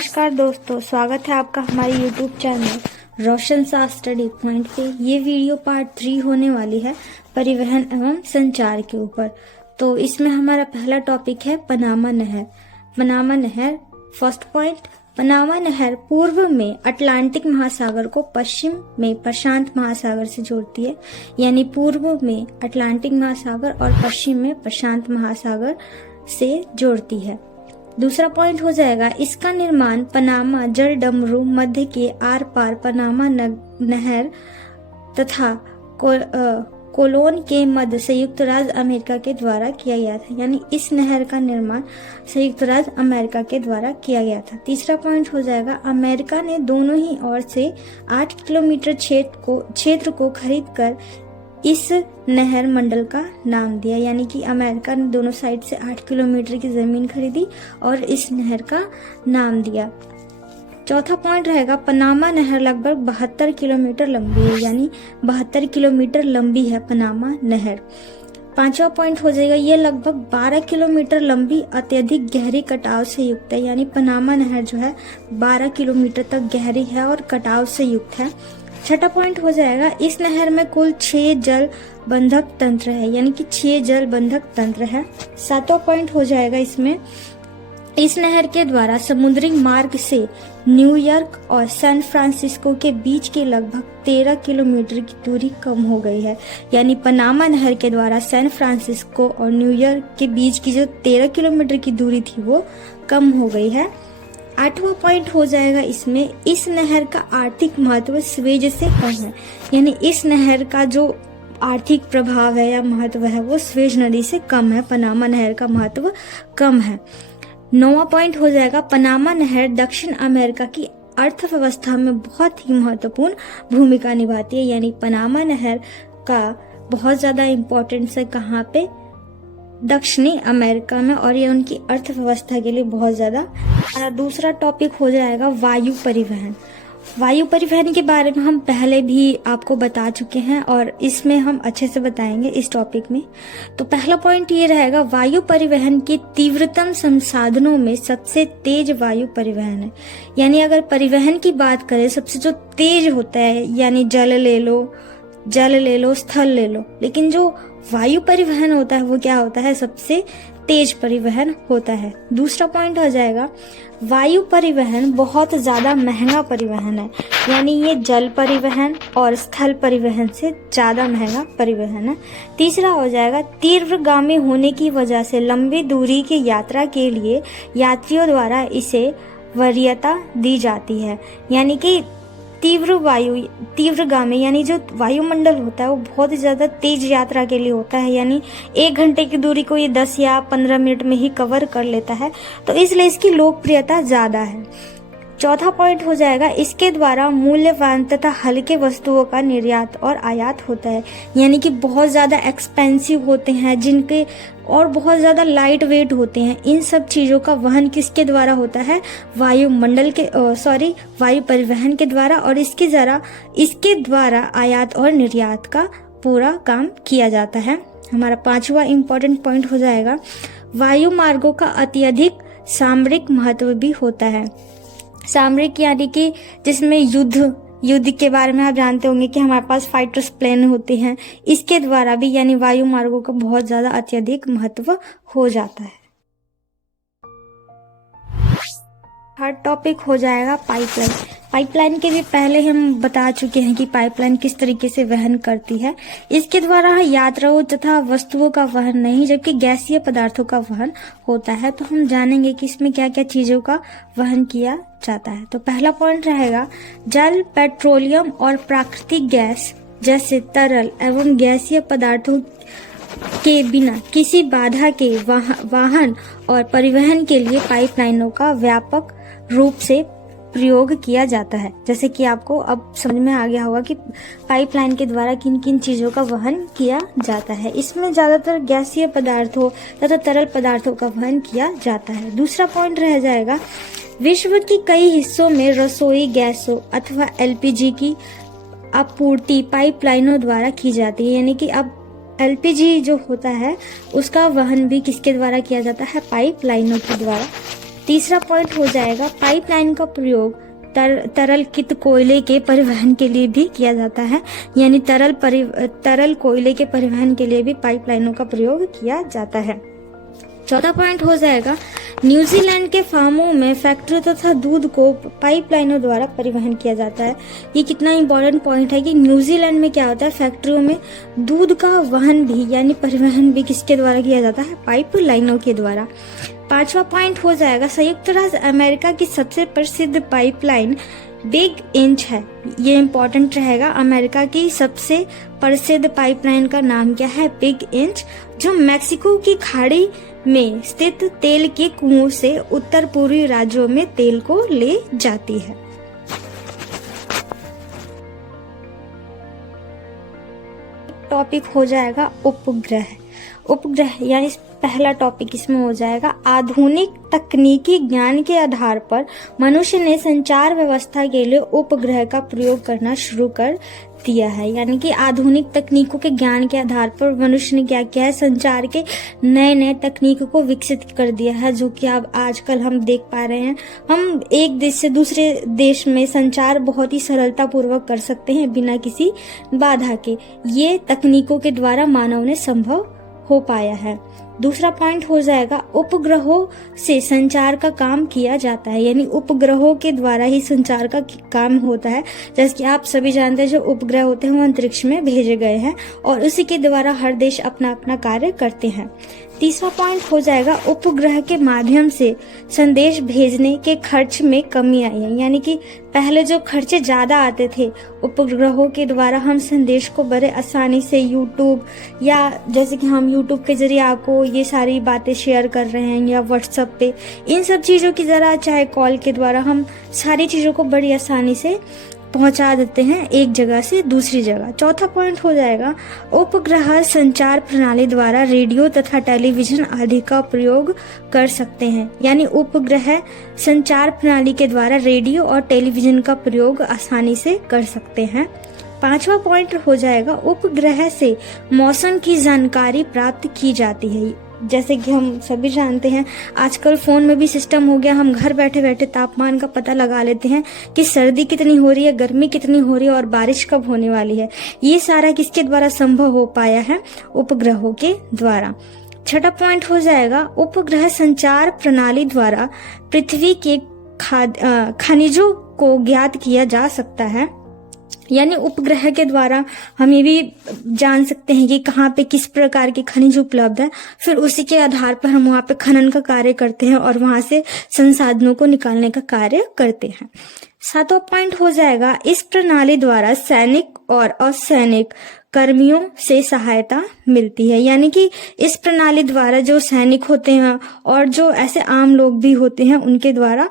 नमस्कार दोस्तों, स्वागत है आपका हमारे YouTube चैनल रोशन सा स्टडी पॉइंट पे। ये वीडियो पार्ट 3 होने वाली है परिवहन एवं संचार के ऊपर। तो इसमें हमारा पहला टॉपिक है पनामा नहर। पनामा नहर फर्स्ट पॉइंट, पनामा नहर पूर्व में अटलांटिक महासागर को पश्चिम में प्रशांत महासागर से जोड़ती है। यानी पूर्व में अटलांटिक महासागर और पश्चिम में प्रशांत महासागर से जोड़ती है। दूसरा पॉइंट हो जाएगा, इसका निर्माण पनामा जल डमरू मध्य के आर पार पनामा नहर तथा कोलोन के मध्य संयुक्त राज्य अमेरिका के द्वारा किया गया था। यानी इस नहर का निर्माण संयुक्त राज्य अमेरिका के द्वारा किया गया था। तीसरा पॉइंट हो जाएगा, अमेरिका ने दोनों ही ओर से 8 किलोमीटर क्षेत्र को खरीद कर इस नहर मंडल का नाम दिया। यानी कि अमेरिका ने दोनों साइड से 8 किलोमीटर की जमीन खरीदी और इस नहर का नाम दिया। चौथा पॉइंट रहेगा, पनामा नहर लगभग 72 किलोमीटर लंबी है। यानी 72 किलोमीटर लंबी है पनामा नहर। पांचवा पॉइंट हो जाएगा, ये लगभग 12 किलोमीटर लंबी अत्यधिक गहरी कटाव से युक्त है। यानी पनामा नहर जो है 12 किलोमीटर तक गहरी है और कटाव से युक्त है। छठा पॉइंट हो जाएगा, इस नहर में कुल 6 जल बंधक तंत्र है। यानी कि 6 जल बंधक तंत्र है। सातवां पॉइंट हो जाएगा, इसमें इस नहर के द्वारा समुद्री मार्ग से न्यूयॉर्क और सैन फ्रांसिस्को के बीच की लगभग 13 किलोमीटर की दूरी कम हो गई है। यानी पनामा नहर के द्वारा सैन फ्रांसिस्को और न्यूयॉर्क के बीच की जो 13 किलोमीटर की दूरी थी वो कम हो गई है। आठवां पॉइंट हो जाएगा, इसमें इस नहर का आर्थिक महत्व स्वेज से कम है। यानी इस नहर का जो आर्थिक प्रभाव है या महत्व है वो स्वेज नदी से कम है। पनामा नहर का महत्व कम है। 9वां पॉइंट हो जाएगा, पनामा नहर दक्षिण अमेरिका की अर्थव्यवस्था में बहुत ही महत्वपूर्ण भूमिका निभाती है। यानी पनामा नहर का बहुत ज्यादा इम्पोर्टेंस है कहाँ पे? दक्षिणी अमेरिका में, और ये उनकी अर्थव्यवस्था के लिए बहुत ज्यादा। दूसरा टॉपिक हो जाएगा वायु परिवहन। वायु परिवहन के बारे में हम पहले भी आपको बता चुके हैं और इसमें हम अच्छे से बताएंगे इस टॉपिक में। तो पहला पॉइंट ये रहेगा, वायु परिवहन के तीव्रतम संसाधनों में सबसे तेज वायु परिवहन है। यानी अगर परिवहन की बात करें, सबसे जो तेज होता है, यानी जल ले लो, स्थल ले लो, लेकिन जो वायु परिवहन होता है वो क्या होता है? सबसे तेज परिवहन होता है। दूसरा पॉइंट हो जाएगा, वायु परिवहन बहुत ज्यादा महंगा परिवहन है। यानी ये जल परिवहन और स्थल परिवहन से ज्यादा महंगा परिवहन है। तीसरा हो जाएगा, तीव्रगामी होने की वजह से लंबी दूरी की यात्रा के लिए यात्रियों द्वारा इसे वरीयता दी जाती है। यानी कि तीव्रगामी यानी जो वायुमंडल होता है वो बहुत ही ज्यादा तेज यात्रा के लिए होता है। यानी 1 घंटे की दूरी को ये 10 या 15 मिनट में ही कवर कर लेता है, तो इसलिए इसकी लोकप्रियता ज्यादा है। चौथा पॉइंट हो जाएगा, इसके द्वारा मूल्यवान तथा हल्के वस्तुओं का निर्यात और आयात होता है। यानी कि बहुत ज्यादा एक्सपेंसिव होते हैं जिनके, और बहुत ज्यादा लाइट वेट होते हैं। इन सब चीजों का वहन किसके द्वारा होता है? वायु परिवहन के द्वारा, और इसके द्वारा आयात और निर्यात का पूरा काम किया जाता है। हमारा 5वां इम्पोर्टेंट पॉइंट हो जाएगा, वायु मार्गों का अत्यधिक सामरिक महत्व भी होता है। सामरिक यानी कि जिसमें युद्ध के बारे में आप जानते होंगे कि हमारे पास फाइटर्स प्लेन होते हैं, इसके द्वारा भी यानी वायु मार्गों का बहुत ज्यादा अत्यधिक महत्व हो जाता है। थर्ड टॉपिक हो जाएगा पाइपलाइन। पाइपलाइन के भी पहले हम बता चुके हैं कि पाइपलाइन किस तरीके से वहन करती है। इसके द्वारा यात्राओं तथा वस्तुओं का वहन नहीं, जबकि गैसीय पदार्थों का वहन होता है। तो हम जानेंगे कि इसमें क्या क्या चीजों का वहन किया जाता है। तो पहला पॉइंट रहेगा, जल, पेट्रोलियम और प्राकृतिक गैस जैसे तरल एवं गैसीय पदार्थों के बिना किसी बाधा के वाहन और परिवहन के लिए पाइपलाइनों का व्यापक रूप से प्रयोग किया जाता है। जैसे कि आपको अब समझ में आ गया होगा कि पाइपलाइन के द्वारा किन किन चीजों का वहन किया जाता है। इसमें ज्यादातर गैसीय पदार्थों तथा तरल पदार्थों का वहन किया जाता है। दूसरा पॉइंट रह जाएगा, विश्व के कई हिस्सों में रसोई गैसों अथवा एलपीजी की आपूर्ति पाइपलाइनों द्वारा की जाती है। यानी कि अब एलपीजी जो होता है उसका वहन भी किसके द्वारा किया जाता है? पाइपलाइनों के द्वारा। तीसरा पॉइंट हो जाएगा पाइपलाइन का प्रयोग तरलकित कोयले के परिवहन के लिए भी किया जाता है, यानी तरल कोयले के परिवहन के लिए भी पाइपलाइनों का प्रयोग किया जाता है। चौथा पॉइंट हो जाएगा न्यूजीलैंड के फार्मों में फैक्ट्री तथा दूध को पाइपलाइनों द्वारा परिवहन किया जाता है। ये कितना इंपॉर्टेंट पॉइंट है कि न्यूजीलैंड में क्या होता है, फैक्ट्रियों में दूध का वहन भी यानी परिवहन भी किसके द्वारा किया जाता है, पाइपलाइनों के द्वारा। पांचवा पॉइंट हो जाएगा संयुक्त राज्य अमेरिका की सबसे प्रसिद्ध पाइपलाइन बिग इंच है। ये इंपॉर्टेंट रहेगा। अमेरिका की सबसे प्रसिद्ध पाइपलाइन का नाम क्या है, बिग इंच, जो मैक्सिको की खाड़ी में स्थित तेल के कुओं से उत्तर पूर्वी राज्यों में तेल को ले जाती है। टॉपिक हो जाएगा उपग्रह। उपग्रह यानी पहला टॉपिक इसमें हो जाएगा आधुनिक तकनीकी ज्ञान के आधार पर मनुष्य ने संचार व्यवस्था के लिए उपग्रह का प्रयोग करना शुरू कर दिया है। यानी कि आधुनिक तकनीकों के ज्ञान के आधार पर मनुष्य ने क्या किया है, संचार के नए नए तकनीकों को विकसित कर दिया है, जो कि अब आजकल हम देख पा रहे हैं। हम एक देश से दूसरे देश में संचार बहुत ही सरलता पूर्वक कर सकते हैं बिना किसी बाधा के। ये तकनीकों के द्वारा मानव ने संभव हो पाया है। दूसरा पॉइंट हो जाएगा उपग्रहों से संचार का काम किया जाता है, यानी उपग्रहों के द्वारा ही संचार का काम होता है। जैसे कि आप सभी जानते हैं जो उपग्रह होते हैं वो अंतरिक्ष में भेजे गए हैं और उसी के द्वारा हर देश अपना अपना कार्य करते हैं। तीसरा पॉइंट हो जाएगा उपग्रह के माध्यम से संदेश भेजने के खर्च में कमी आई है, यानी कि पहले जो खर्चे ज्यादा आते थे, उपग्रहों के द्वारा हम संदेश को बड़े आसानी से यूट्यूब या जैसे कि हम यूट्यूब के जरिए आपको ये सारी बातें शेयर कर रहे हैं या व्हाट्सएप पे, इन सब चीजों की जरा चाहे कॉल के द्वारा हम सारी चीजों को बड़ी आसानी से पहुंचा देते हैं एक जगह से दूसरी जगह। चौथा पॉइंट हो जाएगा उपग्रह संचार प्रणाली द्वारा रेडियो तथा टेलीविजन आदि का प्रयोग कर सकते हैं, यानी उपग्रह संचार प्रणाली के द्वारा रेडियो और टेलीविजन का प्रयोग आसानी से कर सकते हैं। पांचवा पॉइंट हो जाएगा उपग्रह से मौसम की जानकारी प्राप्त की जाती है। जैसे कि हम सभी जानते हैं आजकल फोन में भी सिस्टम हो गया, हम घर बैठे बैठे तापमान का पता लगा लेते हैं कि सर्दी कितनी हो रही है, गर्मी कितनी हो रही है और बारिश कब होने वाली है। ये सारा किसके द्वारा संभव हो पाया है, उपग्रहों के द्वारा। छठा पॉइंट हो जाएगा उपग्रह संचार प्रणाली द्वारा पृथ्वी के खनिजों को ज्ञात किया जा सकता है, यानी उपग्रह के द्वारा हम ये भी जान सकते हैं कि कहाँ पे किस प्रकार के खनिज उपलब्ध है, फिर उसी के आधार पर हम वहाँ पे खनन का कार्य करते हैं और वहां से संसाधनों को निकालने का कार्य करते हैं। सातवां पॉइंट हो जाएगा इस प्रणाली द्वारा सैनिक और असैनिक कर्मियों से सहायता मिलती है, यानी कि इस प्रणाली द्वारा जो सैनिक होते हैं और जो ऐसे आम लोग भी होते हैं उनके द्वारा।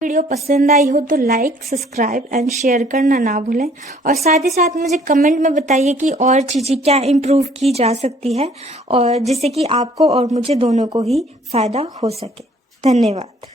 वीडियो पसंद आई हो तो लाइक, सब्सक्राइब एंड शेयर करना ना भूलें और साथ ही साथ मुझे कमेंट में बताइए कि और चीजें क्या इम्प्रूव की जा सकती है और जिससे कि आपको और मुझे दोनों को ही फायदा हो सके। धन्यवाद।